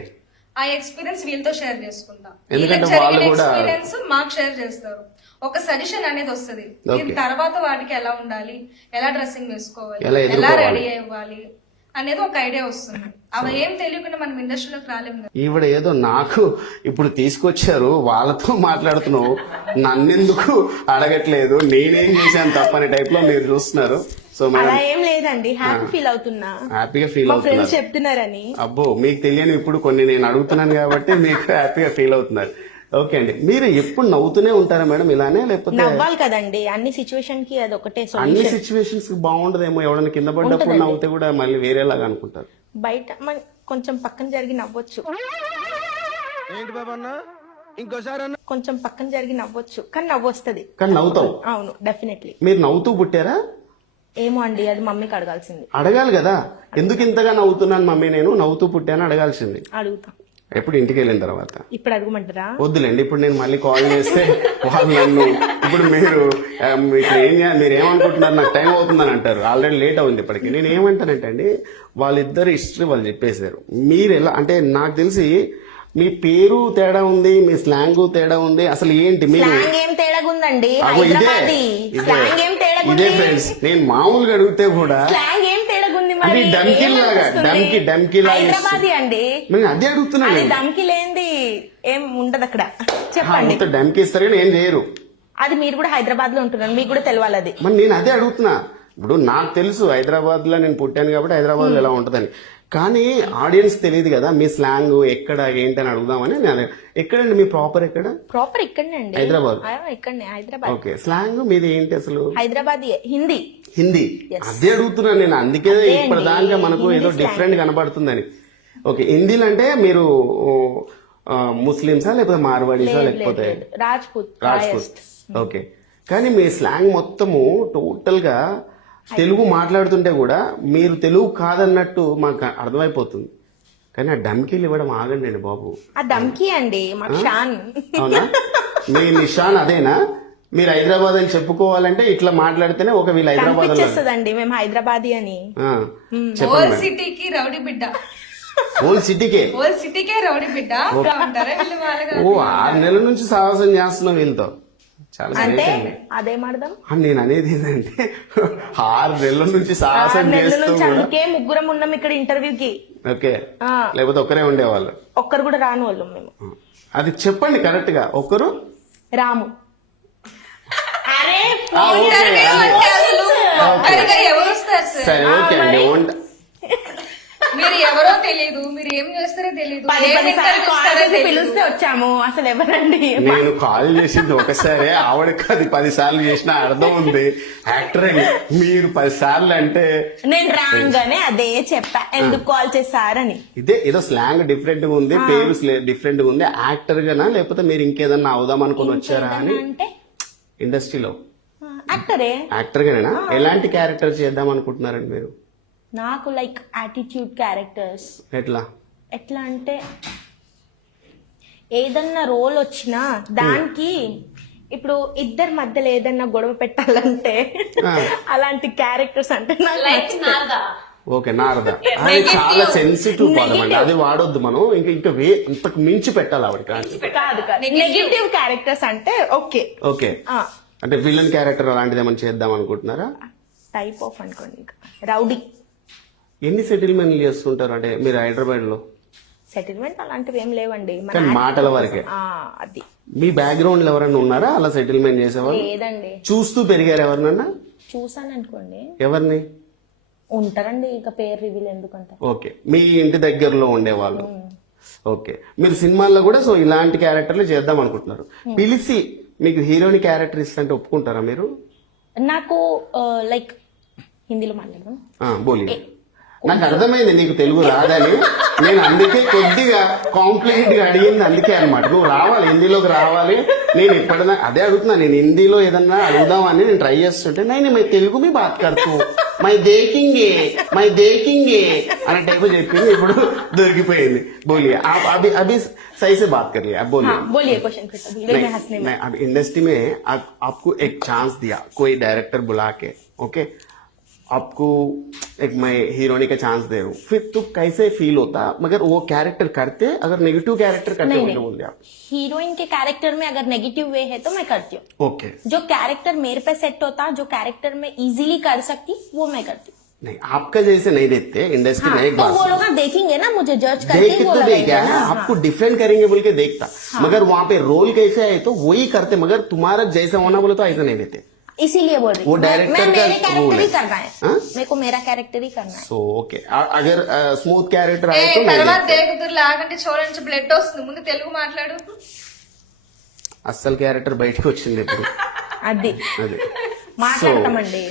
ఆ ఎక్స్పీరియన్స్ వీళ్ళతో షేర్ చేసుకుంటా. ఎందుకంటే వీళ్ళకి జరిగిన వాళ్ళు కూడా- ఎక్స్పీరియన్స్ మాకు షేర్ చేస్తారు. ఒక సజెషన్ అనేది వస్తుంది. దీని తర్వాత వాటికి ఎలా ఉండాలి, ఎలా డ్రెస్సింగ్ వేసుకోవాలి, ఎలా ఎలా ఎదుర్కోవాలి. రెడీ అవ్వాలి అనేది ఒక ఐడియా వస్తుంది. అవి ఏం తెలియకుండా మనం ఇండస్ట్రీలోకి రాలేము కదా. ఈవిడ ఏదో నాకు ఇప్పుడు తీసుకొచ్చారు వాళ్ళతో మాట్లాడుతున్నావు, నన్నెందుకు అడగట్లేదు, నేనేం చేశాను తప్పని టైప్ లో మీరు చూస్తున్నారు. సో అలా మేడం ఏం లేదండి, హ్యాపీ ఫీల్ అవుతున్నా. హ్యాపీగా ఫీల్ మా ఫ్రెండ్స్ అవుతున్నారు. చెప్తున్నారని. అబ్బో మీకు తెలియని ఇప్పుడు కొన్ని నేను అడుగుతున్నాను కాబట్టి మీకు హ్యాపీగా ఫీల్ అవుతున్నారు. ఓకే అండి, మీరు ఎప్పుడు నవ్వుతూనే ఉంటారా మేడం ఇలానే, లేకపోతే నవ్వాలి కదండి, అన్ని సిచ్యువేషన్ కి అది ఒకటే అన్ని సొల్యూషన్. సిచ్యువేషన్స్ బాగుండదేమో, ఎవరైనా కింద పడ్డప్పుడు నవ్వుతే కూడా మళ్ళీ వేరేలాగా అనుకుంటారు. బయట కొంచెం పక్కన జరిగి నవ్వచ్చు, ఏంటి బాబా అన్న ఇంకోసారి అన్న కొంచెం పక్కన జరిగి నవ్వచ్చు, కానీ నవ్వు వస్తుంది. కానీ నవ్వుతావు. అవును, డెఫినెట్లీ. మీరు నవ్వుతూ పుట్టారా? ఏమో అండి, అది మమ్మీకి అడగాల్సింది. అడగాలి కదా, ఎందుకు ఇంతగా నవ్వుతున్నాను మమ్మీ, నేను నవ్వుతూ పుట్టాను అడగాల్సింది. అడుగుతాం. ఎప్పుడు ఇంటికి వెళ్ళిన తర్వాత. ఇప్పుడు అడగమంటారా? వద్దులేండి, ఇప్పుడు నేను మళ్ళీ కాల్ చేస్తే వాళ్ళు నన్ను ఇప్పుడు మీరు మీకు మీరు ఏమనుకుంటున్నారు, నాకు టైం అవుతుందని అంటారు. ఆల్రెడీ లేట్ అవుతుంది ఇప్పటికి. నేను ఏమంటానంటే అండి, వాళ్ళిద్దరు హిస్టరీ వాళ్ళు చెప్పేశారు. మీరు ఎలా అంటే నాకు తెలిసి మీ పేరు తేడా ఉంది, మీ స్లాంగ్ తేడా ఉంది. అసలు ఏంటి మీరు స్లాంగ్ ఏం తేడాగుందండి, అగో హైదరాబాదీ స్లాంగ్ ఏం ఇదే తేడాగుంది, ఫ్రెండ్స్, నేను మామూలుగా అడిగితే కూడా స్లాంగ్ ఏం తేడాగుంది అంటే మరి, డమ్కి లాగా డమ్కి లాగా హైదరాబాదీ అండి. నేను అదే అడుగుతున్నాను. అది దమ్కి లేనిది ఏం ఉండదు అక్కడ. చెప్పండి. మొత్తం డమ్కి ఇస్తారు కానీ ఏం చేయరు. అది మీరు కూడా హైదరాబాద్ లో ఉంటున్నారు, మీకు కూడా తెలవాలి అది. మరి నేను అదే అడుగుతున్నా. ఇప్పుడు నాకు తెలుసు హైదరాబాద్ లో నేను పుట్టాను కాబట్టి హైదరాబాద్ లో ఎలా ఉంటదని, కానీ ఆడియన్స్ తెలియదు కదా మీ స్లాంగ్ ఎక్కడ ఏంటని అడుగుదామని నేను ఎక్కడండి మీ ప్రాపర్ ఎక్కడ? ప్రాపర్ ఇక్కడనే అండి, హైదరాబాద్. ఇక్కడనే హైదరాబాద్. ఓకే, స్లాంగ్ మీది ఏంటి అసలు? హైదరాబాద్ హిందీ. హిందీ. అదే అడుగుతున్నాను నేను, అందుకే అదే ఇప్పటిదాకా అండి, మనకు హిందీ ఏదో slang. డిఫరెంట్ కనబడుతుందని. ఓకే, హిందీలో అంటే మీరు ముస్లిమ్సా లేకపోతే మార్వాడీసా లేకపోతే రాజ్పూత్. రాజ్పూత్? ఓకే, కానీ మీ స్లాంగ్ మొత్తము టోటల్ గా తెలుగు మాట్లాడుతుంటే కూడా మీరు తెలుగు కాదన్నట్టు మాకు అర్థమైపోతుంది. కానీ ఆ డమ్కీలు ఇవ్వడం ఆగండి అండి బాబు. ఆ దమ్కి అండి మాకు షాన్. అవునా, మీ నిషాన్ అదేనా? మీరు హైదరాబాద్ అని చెప్పుకోవాలంటే ఇట్లా మాట్లాడితేనే ఒక వీళ్ళు హైదరాబాద్ కనిపించేస్తుందండి మేము హైదరాబాదీ అని. చెప్పండి హోల్ మేడం. సిటీకి రౌడీ బిడ్డ, హోల్ సిటీకే. హోల్ సిటీకే రౌడీ బిడ్డ అంటారా వీళ్ళు వాళ్ళగా? ఓ 6 నెలల నుంచి సాహసం చేస్తున్నాం వీళ్ళతో, చాలా అంటే గ్రేట్ అండి. అదేం అర్థం? నేను అనేది ఏంటంటే 6 నెలల నుంచి 6 సాహసం నెలల చేస్తూ నుంచి, కూడా అందుకే ముగ్గురం ఉన్నాం ఇక్కడ ఇంటర్వ్యూకి. ఓకే, ఆ. లేకపోతే ఒక్కరే ఉండేవాళ్ళు. ఒక్కరు కూడా రాని వాళ్ళం మేము. అది చెప్పండి కరెక్ట్ గా. ఒక్కరు రాము. అరే ఓకే అదే. అసలు ఒక్కరిగా ఎవరు వస్తారు సార్? సరే ఓకే అండి. మీరు ఎవరో తెలియదు, మీరు ఏం చేస్తారో తెలియదు, 10 ఏం సార్లు interview కాల్ ఇస్తారో చేసి తెలీదు. పిలిస్తే వచ్చాము. అసలు ఎవరండి? నేను కాల్ చేసింది ఒకసారి, ఆవిడకి అది 10 సార్లు చేసిన అర్థం ఉంది. యాక్టర్ అని మీరు 10 సార్లు అంటే నేను రాగానే అదే చెప్పా, ఎందుకు కాల్ చేశారని. ఇదే ఏదో స్లాంగ్ డిఫరెంట్ గా ఉంది, పేరు డిఫరెంట్ గా ఉంది. యాక్టర్ గానా లేకపోతే మీరు ఇంకేదన్నా అవుదాం అనుకుని వచ్చారా అని అంటే ఇండస్ట్రీలో? యాక్టరే. యాక్టర్ గానేనా? ఎలాంటి క్యారెక్టర్ చేద్దాం అనుకుంటున్నారండి మీరు? నాకు లైక్ యాటిట్యూడ్ క్యారెక్టర్స్. ఎట్లా ఎట్లా అంటే ఏదన్నా రోల్ వచ్చినా దానికి ఇప్పుడు ఇద్దరి మధ్యలో ఏదన్నా గొడవ పెట్టాలంటే అలాంటి క్యారెక్టర్స్ అంటే నాకు లైక్ నచ్చుతాయి. నారదా. ఓకే, నారద. అది చాలా సెన్సిటివ్ పదం అండి, అది వాడొద్దు మనం. ఇంకా ఇంతకు మించి పెట్టాలి ఆవిడకి. కాదు కాదు, నెగిటివ్ క్యారెక్టర్స్ అంటే ఓకే. ఓకే, అంటే విలన్ క్యారెక్టర్ అలాంటిది ఏమైనా చేద్దాం అనుకుంటున్నారా? టైప్ ఆఫ్ అనుకోండి, రౌడీ. ఎన్ని సెటిల్మెంట్లు చేస్తుంటారు అంటే మీరు హైదరాబాద్ లో? సెటిల్మెంట్ అలాంటివి ఏం లేవండి, కానీ మాటల వరకే. అది మీ బ్యాక్గ్రౌండ్ లో ఎవరన్నా ఉన్నారా అలా సెటిల్మెంట్ చేసేవాళ్ళు? లేదండి. చూస్తూ పెరిగారు ఎవరినన్నా? చూసాను అనుకోండి. ఎవరిని? ఉంటారండి, ఇక పేరు రివీల్ ఎందుకంటే. ఓకే, మీ ఇంటి దగ్గరలో ఉండేవాళ్ళు. ఓకే, మీరు సినిమాల్లో కూడా సో ఇలాంటి క్యారెక్టర్లు చేద్దాం అనుకుంటున్నారు. పిలిచి మీకు హీరోని క్యారెక్టర్ ఇస్తుంటే ఒప్పుకుంటారా మీరు? నాకు లైక్ హిందీలో మాట్లాడదాం. బోలి. నాకు అర్థమైంది నీకు తెలుగు రాదని, నేను అందుకే కొద్దిగా కాంప్లికేట్ గా అడిగింది అందుకే అనమాట. నువ్వు రావాలి, హిందీలోకి రావాలి. నేను ఇప్పటిదా అదే అడుగుతున్నా, నేను హిందీలో ఏదన్నా అడుగుదామని నేను ట్రై చేస్తుంటే నేను మై తెలుగు మీ బాత్ కడుతూ మై దేకింగే అనే టైప్ చెప్పింది. ఇప్పుడు దొరికిపోయింది. బోలియే అభి सही से बात करिए, आप बोलिए. हाँ, बोलिए क्वेश्चन हंसने में. अब इंडस्ट्री में आपको एक चांस दिया कोई डायरेक्टर बुला के, ओके, आपको एक मैं हीरोइनी का चांस दे रहा हूँ, फिर तो कैसे फील होता? मगर वो कैरेक्टर करते, अगर नेगेटिव कैरेक्टर करते नहीं, मुझे नहीं। बोल दिया। हीरोइन के कैरेक्टर में अगर नेगेटिव वे है तो मैं करती हूँ। ओके, जो कैरेक्टर मेरे पे सेट होता, जो कैरेक्टर मैं इजीली कर सकती, वो मैं करती हूँ। नहीं आपका जैसे नहीं देखते इंडस्ट्री में। एक तो बात वो सुनो। लोग देखेंगे ना मुझे, जज करके देख के वो तो लगाएंगे देखा है, ना। आपको डिफरेंट करेंगे बोल के देखता, मगर वहाँ पे रोल कैसे आए तो वही करते, मगर तुम्हारा जैसा होना बोले तो ऐसा नहीं देते। इसीलिए बोल रही वो हूँ। मैं डायरेक्टर का मेरे role कैरेक्टर ही है। करना है, हाँ? मेरे को मेरा कैरेक्टर ही करना है। సో ఓకే అగర్ స్మూత్ క్యారెక్టర్ ఆए तो తర్వాత नहीं దేగుతురు లాగంటే చోర నుంచి బ్లడ్ వస్తుంది ముందు తెలుగు మాట్లాడు అస్సలు క్యారెక్టర్ బయటకు వచ్చింది ఇప్పుడు అది అదే మాట్లాడతామండి।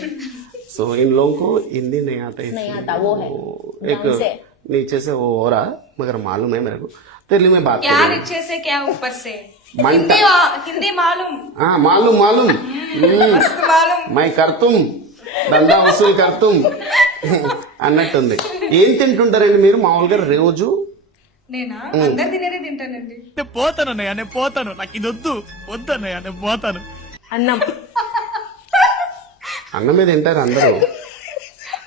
सो इन लोगों को हिंदी नहीं आता है, नहीं आता, वो है एक ढंग से। नीचे से वो हो रहा, मगर मालूम है मेरे को, तेली में बात क्या करेंगे। नीचे से क्या ऊपर से मंटा। हिंदी मालूम हाँ मालूम मालूम मालूम మై కర్తుం దందా వసూలు కర్తుం అన్నట్టుంది. ఏం తింటుంటారండి మీరు మామూలుగా రోజు? నేనా అందరు తినేది తింటానండి నేను పోతాను అన్నయ్య, నేను పోతాను, నాకు ఇది వద్దు వద్దన్నయ్య, నేను పోతాను. అన్నం అన్నమే తింటారు అందరూ,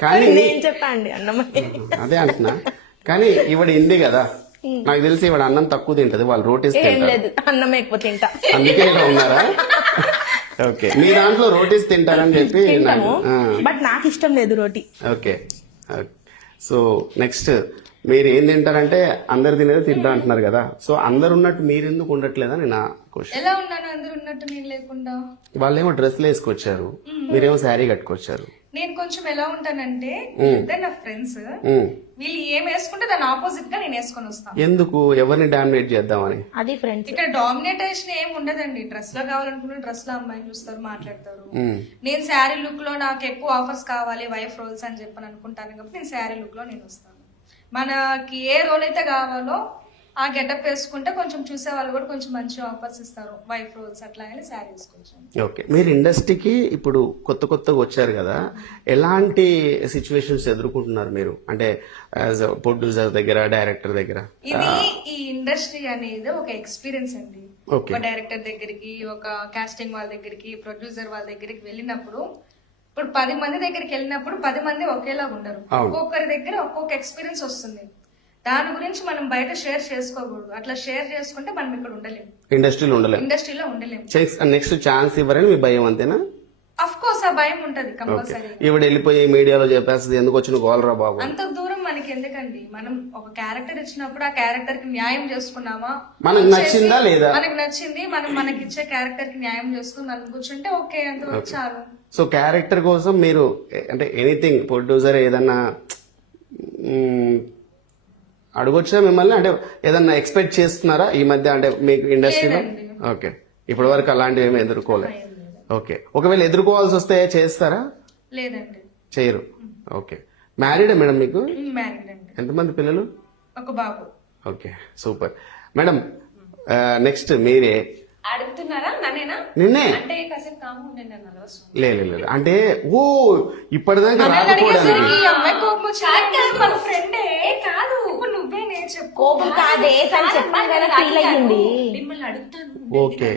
కానీ నేను చెప్పా అండి అన్నం అని। అదే అంటున్నా, కానీ ఇవిడ హిందీ కదా, నాకు తెలిసి ఇవిడ అన్నం తక్కువ తింటది, వాళ్ళు రోటీస్ ఏం తింటారు, లేదు, అన్నం ఎక్కువ తింటా। అందుకే ఇలా ఉన్నారా? ఓకే, మీ దాంట్లో రోటీస్ తింటారని చెప్పి నాకు తింటాము, బట్ నాకు ఇష్టం లేదు రోటీ। ఓకే. సో నెక్స్ట్ మీరు ఏం తింటారంటే అందరు తినేది తింటా అంటున్నారు కదా, సో అందరు ఉన్నట్టు మీరు ఎందుకు ఉండట్లేదా నేను నా క్వశ్చన్. ఎలా ఉన్నాను అందరు ఉన్నట్టు నేను లేకుండా వాళ్ళేమో డ్రెస్లు వేసుకొచ్చారు, మీరేమో శారీ కట్టుకొచ్చారు. నేను కొంచెం ఎలా ఉంటానంటే ఇద్దరు నా ఫ్రెండ్స్ ఉమ్. వీళ్ళు ఏం వేసుకుంటే దాని ఆపోజిట్ గా నేను వేసుకొని వస్తాను. ఎందుకు ఎవరిని డామినేట్ చేద్దామని? అది ఫ్రెండ్స్। ఇక్కడ డామినేటేషన్ ఏం ఉండదండి, డ్రెస్ లో కావాలనుకుంటే డ్రెస్ లో అమ్మాయిని చూస్తారు మాట్లాడతారు. నేను శారీ లుక్ లో నాకు ఎక్కువ ఆఫర్స్ కావాలి వైఫ్ రోల్స్ అని చెప్పని అనుకుంటాను కాబట్టి నేను శారీ లుక్ లో నేను వస్తాను. మనకి ఏ రోల్ అయితే కావాలో ఆ గెటప్ వేసుకుంటే కొంచెం చూసే వాళ్ళు కూడా కొంచెం మంచి ఆఫర్స్ ఇస్తారు, వైఫ్ రోల్స్ అట్లా అని శారీ వేసుకొచ్చాను. ఓకే, మీరు ఇండస్ట్రీకి ఇప్పుడు కొత్తగా వచ్చారు కదా, ఎలాంటి సిచ్యువేషన్స్ ఎదుర్కొంటున్నారు మీరు, అంటే యాజ్ ప్రొడ్యూసర్ దగ్గర, డైరెక్టర్ దగ్గర? ఇది ఈ ఇండస్ట్రీ అనేది ఒక ఎక్స్పీరియన్స్ అండి. Okay. ఒక డైరెక్టర్ దగ్గరికి, ఒక కాస్టింగ్ వాళ్ళ దగ్గరికి, ప్రొడ్యూసర్ వాళ్ళ దగ్గరికి వెళ్ళినప్పుడు, ఇప్పుడు 10 మంది దగ్గరికి వెళ్ళినప్పుడు 10 మంది ఒకేలాగా ఉండరు. అవును. ఒక్కొక్కరి దగ్గర ఒక్కొక్క ఎక్స్పీరియన్స్ వస్తుంది. దాని గురించి మనం బయట షేర్ చేసుకోకూడదు. అట్లా షేర్ చేసుకుంటే మనం ఇక్కడ ఉండలేము, ఇండస్ట్రీలో ఉండలేదు, ఇండస్ట్రీలో ఉండలేము. నెక్స్ట్ ఛాన్స్ ఇవ్వరని మీ భయం అంతేనా? అఫ్ కోర్స్ ఆ భయం ఉంటది ఓకే, కంపల్సరీ. ఈవిడ వెళ్ళిపోయి మీడియాలో చెప్పేస్తుంది ఎందుకు వచ్చిన గోలరా బాబు. అంత దూరం మనకి ఎందుకండి, మనం ఒక క్యారెక్టర్ ఇచ్చినప్పుడు ఆ క్యారెక్టర్ కి న్యాయం చేసుకున్నామా, మనకు చేసి నచ్చిందా లేదా? మనకి నచ్చింది, మనం మనకి ఇచ్చే క్యారెక్టర్ కి న్యాయం చేసుకుని మనం కూర్చుంటే ఓకే అంత చాలు. సో క్యారెక్టర్ కోసం మీరు అంటే ఎనీథింగ్ ప్రొడ్యూసర్ ఏదన్నా అడగొచ్చా మిమ్మల్ని, అంటే ఏదన్నా ఎక్స్పెక్ట్ చేస్తున్నారా ఈ మధ్య, అంటే మీకు ఇండస్ట్రీలో? ఓకే, ఇప్పటి వరకు అలాంటివి ఏమి ఎదుర్కోలేదు. ఓకే, ఒకవేళ ఎదుర్కోవాల్సి వస్తే చేస్తారా? లేదండి, చేయరు. ఓకే, మ్యారీడా మేడం మీకు? మ్యారీడ్ అండి, ఎంతమంది పిల్లలు? ఒక బాబు. Okay, super madam. నెక్స్ట్ మీరే అడుగుతున్నారా నన్నేనా? నిన్నే అంటే కాసేపు కాము ఉండండి అన్న అవసరం. లేదు అంటే ఓ ఇప్పటిదాకా నన్ను రాకపోవడానికి అడిగేసరికి ఈ అమ్మాయి కోపం వచ్చింది. మన ఫ్రెండే కాదు, ఇప్పుడు నువ్వే నేను చెప్పు. కోపం కాదే తను చెప్పాను కదా, ఫీల్ అయ్యింది। మిమ్మల్ని అడుగుతాను. ఓకే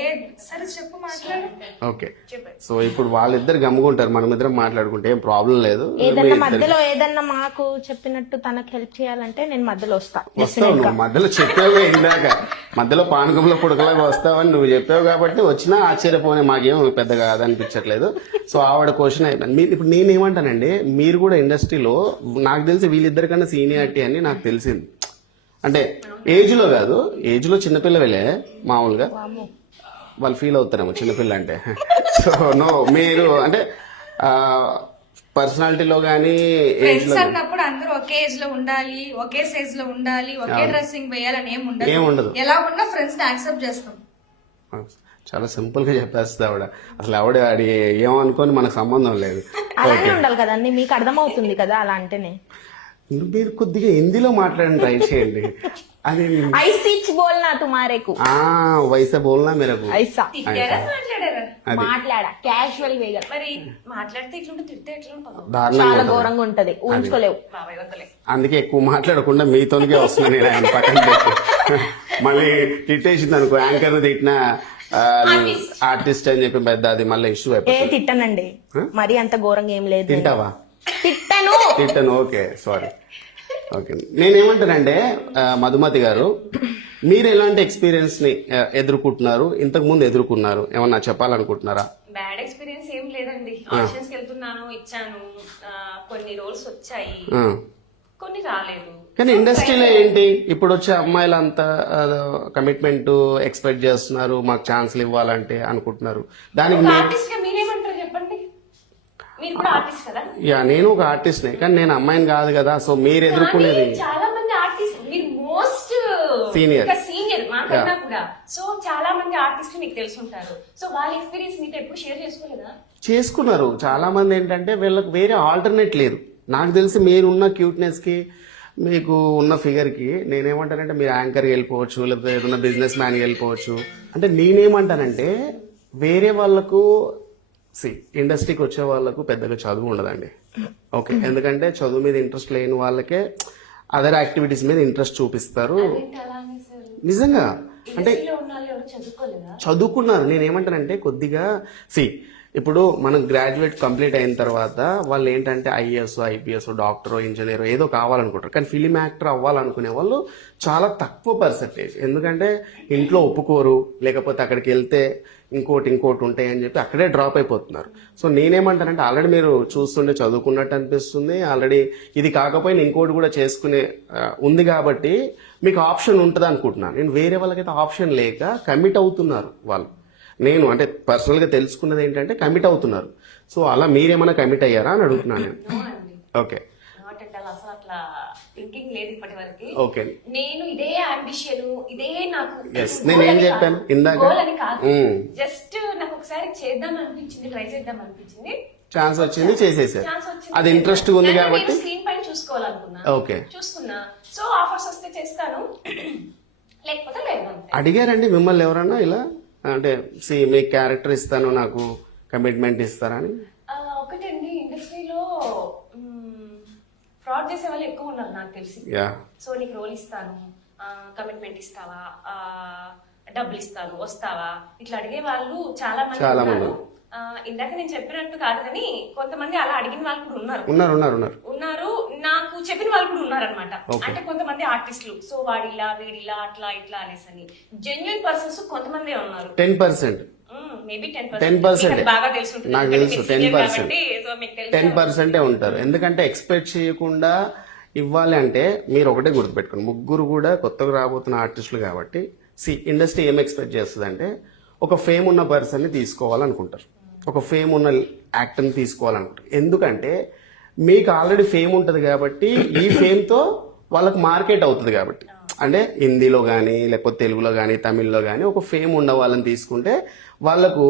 ఏ సరే చెప్పు, మాట్లాడు. ఓకే, సో ఇప్పుడు వాళ్ళిద్దరు గమ్ముకుంటారు, మనం ఇద్దరం మాట్లాడుకుంటే ఏం ప్రాబ్లం లేదు. ఏదన్నా మధ్యలో ఏదన్నా మాకు చెప్పినట్టు తనకు హెల్ప్ చేయాలంటే నేను మధ్యలో వస్తా. వస్తావు నువ్వు, మధ్యలో చెప్పావు ఇందాక, మధ్యలో పానకంలో పుడకలాగా వస్తావని నువ్వు చెప్పావు కాబట్టి వచ్చినా ఆశ్చర్యపోనే, మాకేం పెద్దగా అనిపించట్లేదు. సో ఆవిడ క్వశ్చన్ అయిపోయింది. ఇప్పుడు నేనేమంటానండి, మీరు కూడా ఇండస్ట్రీలో నాకు తెలిసి వీళ్ళిద్దరికన్నా సీనియారిటీ అని నాకు తెలిసింది. అంటే ఏజ్ లో కాదు, ఏజ్ లో చిన్నపిల్లలే మామూలుగా వాళ్ళు ఫీల్ అవుతారేమో చిన్నపిల్ల అంటే. సో నో, మీరు అంటే పర్సనాలిటీలో గానీ ఏజ్ ఫ్రెండ్స్ లో అన్నప్పుడు అందరూ ఒకే ఏజ్ లో ఉండాలి, ఒకే సైజ్ లో ఉండాలి, ఒకే డ్రెస్సింగ్ వేయాలని ఏం ఏం ఉండదు. ఎలా ఉన్నా ఫ్రెండ్స్ ని యాక్సెప్ట్ చేస్తాం. చాలా సింపుల్ గా చెప్పేస్తుంది ఆవిడ. అసలు ఆవిడ ఏమనుకోని మనకు సంబంధం లేదు. అలానే ఉండాలి కదండి, మీకు అర్థమవుతుంది కదా అలా అంటేనే. మీరు కొద్దిగా హిందీలో మాట్లాడండి, ట్రై చేయండి. అది ఐసీచ్ బోల్నా తుమారే కు, వైసా బోల్నా మేరకు ఐసా తిట్టారా మాట్లాడారా? అది మాట్లాడా క్యాజువల్ వేగా, మరి మాట్లాడితే ఇట్లుంటే తిడితే ఎట్లుంటుందో దారుణంగా చాలా ఉంటుంది. ఘోరంగా ఉంటది, ఊహించుకోలేవు. బాబాయ్ వద్దలే. అందుకే ఎక్కువ మాట్లాడకుండా మీతోనికే వస్తున్నా నేను, ఆయన పక్కన పెట్టి. మళ్ళీ తిట్టేసింది అనుకో, యాంకర్ తిట్టినా ఆర్టిస్ట్ అని చెప్పి పెద్ద అది మళ్ళీ ఇష్యూ ఏ అయిపోతుంది. తిట్టనండి, మరి అంత ఘోరంగా ఏం లేదు. తింటావా? తిట్టను. తిట్టను. Okay, sorry. ఓకే, నేనేమంటానంటే మధుమతి గారు, మీరు ఎలాంటి ఎక్స్పీరియన్స్ ని ఎదుర్కొంటున్నారు, ఇంతకు ముందు ఎదుర్కొన్నారు, ఏమన్నా చెప్పాలనుకుంటున్నారా? బ్యాడ్ ఎక్స్పీరియన్స్ ఏం లేదండి. ఆడిషన్స్ కి వెళ్తున్నాను, ఇచ్చాను, కొన్ని రోల్స్ వచ్చాయి, ఆ. కొన్ని రాలేదు. కానీ ఇండస్ట్రీలో ఏంటి, ఇప్పుడు వచ్చే అమ్మాయిలంతా కమిట్మెంట్ ఎక్స్పెక్ట్ చేస్తున్నారు, మాకు ఛాన్స్లు ఇవ్వాలంటే అనుకుంటున్నారు. దానికి ఆర్టిస్ట్ గా మీరేమంటారు చెప్పండి? మీరు కూడా ఆర్టిస్ట్ కదా? నేను ఒక ఆర్టిస్ట్నే, కానీ నేను అమ్మాయిని కాదు కదా. సో మీరు ఎదుర్కొనేది చాలా మంది ఆర్టిస్ట్, మీరు మోస్ట్ సీనియర్ మాకన్నా కూడా. సో చాలా మంది ఆర్టిస్టులు మీకు తెలిసి ఉంటారు. సో వాళ్ళ ఎక్స్పీరియన్స్ మీతో ఎప్పుడు షేర్ చేసుకోలేదా? చేసుకున్నారు. చాలా మంది ఏంటంటే వీళ్ళకి వేరే ఆల్టర్నేట్ లేదు. నాకు తెలిసి మీరున్న క్యూట్నెస్ కి, మీకు ఉన్న ఫిగర్ కి, నేనేమంటానంటే మీరు యాంకర్కి వెళ్ళిపోవచ్చు, లేకపోతే ఏదైనా బిజినెస్ మ్యాన్కి వెళ్ళిపోవచ్చు. అంటే నేనేమంటానంటే వేరే వాళ్ళకు ఇండస్ట్రీకి వచ్చే వాళ్ళకు పెద్దగా చదువు ఉండదండి. ఓకే, ఎందుకంటే చదువు మీద ఇంట్రెస్ట్ లేని వాళ్ళకే అదర్ యాక్టివిటీస్ మీద ఇంట్రెస్ట్ చూపిస్తారు. నిజంగా అంటే చదువుకున్నారు. నేనేమంటానంటే కొద్దిగా ఇప్పుడు మనం గ్రాడ్యుయేట్ కంప్లీట్ అయిన తర్వాత వాళ్ళు ఏంటంటే ఐఏఎస్, ఐపీఎస్, డాక్టర్, ఇంజనీర్ ఏదో కావాలనుకుంటారు. కానీ ఫిలిం యాక్టర్ అవ్వాలనుకునే వాళ్ళు చాలా తక్కువ పర్సెంటేజ్. ఎందుకంటే ఇంట్లో ఒప్పుకోరు, లేకపోతే అక్కడికి వెళ్తే ఇంకోటి ఉంటాయి అని చెప్పి అక్కడే డ్రాప్ అయిపోతున్నారు. సో నేనేమంటానంటే ఆల్రెడీ మీరు చూస్తుంటే చదువుకున్నట్టు అనిపిస్తుంది. ఆల్రెడీ ఇది కాకపోయినా ఇంకోటి కూడా చేసుకునే ఉంది కాబట్టి మీకు ఆప్షన్ ఉంటుంది అనుకుంటున్నాను. నేను వేరే వాళ్ళకైతే ఆప్షన్ లేక కమిట్ అవుతున్నారు వాళ్ళు. నేను అంటే పర్సనల్ గా తెలుసుకున్నది ఏంటంటే కమిట్ అవుతున్నారు. సో అలా మీరేమైనా కమిట్ అయ్యారా అని అడుగుతున్నాను నేను. ఓకే, అసలు అట్లా థింకింగ్ లేదు ఇప్పటి వరకు. ఓకే, నేను ఇదే అంబిషన్, ఇదే నాకు నేనేం చెప్పాను ఇందాక, జస్ట్ నాకు ఒకసారి చేద్దాం అనిపించింది, ట్రై చేద్దాం అనిపించింది, ఛాన్స్ వచ్చింది, చేసేసారు. అది ఇంట్రెస్ట్ ఉంది కాబట్టి స్క్రీన్ పైన చూసుకోవాలనుకున్నా. ఓకే, చూసుకున్నా. సో ఆఫర్స్ వస్తే చేస్తాను, లేకపోతే లేదు. అడిగారండి మిమ్మల్ని ఎవరన్నా ఇలా, అంటే మీ క్యారెక్టర్ ఇస్తాను, నాకు కమిట్మెంట్ ఇస్తారని? ఒకటండి, ఇండస్ట్రీలో ఫ్రాడ్ చేసే వాళ్ళు ఎక్కువ ఉన్నారు నాకు తెలిసి. సో నీకు రోల్ ఇస్తాను, కమిట్మెంట్ ఇస్తావా, డబ్బులు ఇస్తాను, వస్తావా, ఇట్లా అడిగే వాళ్ళు చాలా మంది ఉన్నారు. ఇందాక నేను చెప్పినట్టు కాదు కానీ కొంతమంది అలా అడిగిన వాళ్ళు కూడా ఉన్నారు. నాకు చెప్పిన వాళ్ళు కూడా ఉన్నారనమాట. అంటే కొంతమంది ఆర్టిస్టులు, సో వాడిలా వీడిలా అట్లా ఇట్లా అనేసి జెన్యున్ పర్సన్స్ కొంతమంది ఉన్నారు. 10%, మేబీ 10% బాగా తెలుసుంటుంది. నాకు తెలుసు. 10% ఉంటారు. ఎందుకంటే ఎక్స్పెక్ట్ చేయకుండా ఇవ్వాలి అంటే మీరు ఒకటే గుర్తుపెట్టుకోండి, ముగ్గురు కూడా కొత్తగా రాబోతున్న ఆర్టిస్టులు కాబట్టి ఇండస్ట్రీ ఏం ఎక్స్పెక్ట్ చేస్తుంది అంటే ఒక ఫేమ్ ఉన్న పర్సన్ ని తీసుకోవాలనుకుంటారు, ఒక ఫేమ్ ఉన్న యాక్టర్ని తీసుకోవాలనుకుంటారు. ఎందుకంటే మీకు ఆల్రెడీ ఫేమ్ ఉంటుంది కాబట్టి ఈ ఫేమ్ తో వాళ్ళకి మార్కెట్ అవుతుంది కాబట్టి. అంటే హిందీలో కానీ లేకపోతే తెలుగులో కానీ తమిళ్లో కానీ ఒక ఫేమ్ ఉన్న వాళ్ళని తీసుకుంటే వాళ్ళకు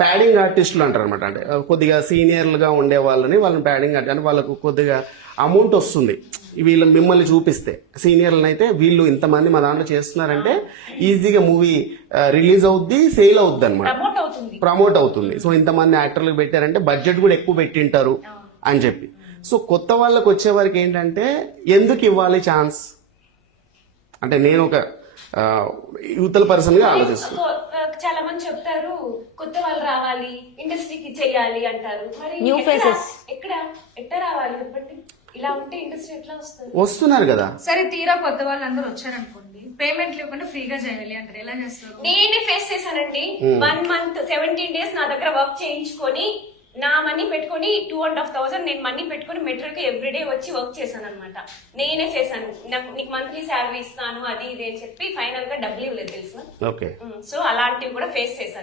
ప్యాడింగ్ ఆర్టిస్టులు అంటారు అనమాట. అంటే కొద్దిగా సీనియర్లుగా ఉండే వాళ్ళని ప్యాడింగ్ అంటే వాళ్ళకు కొద్దిగా అమౌంట్ వస్తుంది. వీళ్ళు మిమ్మల్ని చూపిస్తే సీనియర్లను అయితే వీళ్ళు ఇంతమంది మా దాంట్లో చేస్తున్నారంటే ఈజీగా మూవీ రిలీజ్ అవుద్ది, సేల్ అవుద్ది అనమాట, ప్రమోట్ అవుతుంది. సో ఇంతమంది యాక్టర్లకు పెట్టారంటే బడ్జెట్ కూడా ఎక్కువ పెట్టింటారు అని చెప్పి. సో కొత్త వాళ్ళకి వచ్చే వరకు ఏంటంటే ఎందుకు ఇవ్వాలి ఛాన్స్ అంటే నేను ఒక యూతల్ పర్సన్ గా ఆలోచిస్తున్నాను. చాలా మంది చెప్తారు కొత్త వాళ్ళు రావాలి, ఇండస్ట్రీకి చెయ్యాలి అంటారు. మరి న్యూ ఫేసెస్ ఎట్లా రావాలి చెప్పండి? ఇలా ఉంటే ఇండస్ట్రీ ఎట్లా వస్తుంది? వస్తున్నారు కదా. సరే తీరా కొత్త వాళ్ళు అందరూ వచ్చారనుకోండి, పేమెంట్ లేకుండా ఫ్రీగా చేయాలి అంటారు, ఎలా చేస్తారు? నేనే ఫేస్ చేశానండి. 1 month 17 days నా దగ్గర వర్క్ చేయించుకొని నా మనీ పెట్టుకొని 2,500 నేను మనీ పెట్టుకొని మెట్రోకి ఎవ్రీడే వచ్చి వర్క్ చేశాను అనమాట. నేనే చేశాను. నీకు మంత్లీ శాలరీ ఇస్తాను అది ఇది అని చెప్పి ఫైనల్ గా డబ్బులు ఇవ్వలేదు తెలుసు. సో అలాంటివి కూడా ఫేస్ చేశాను.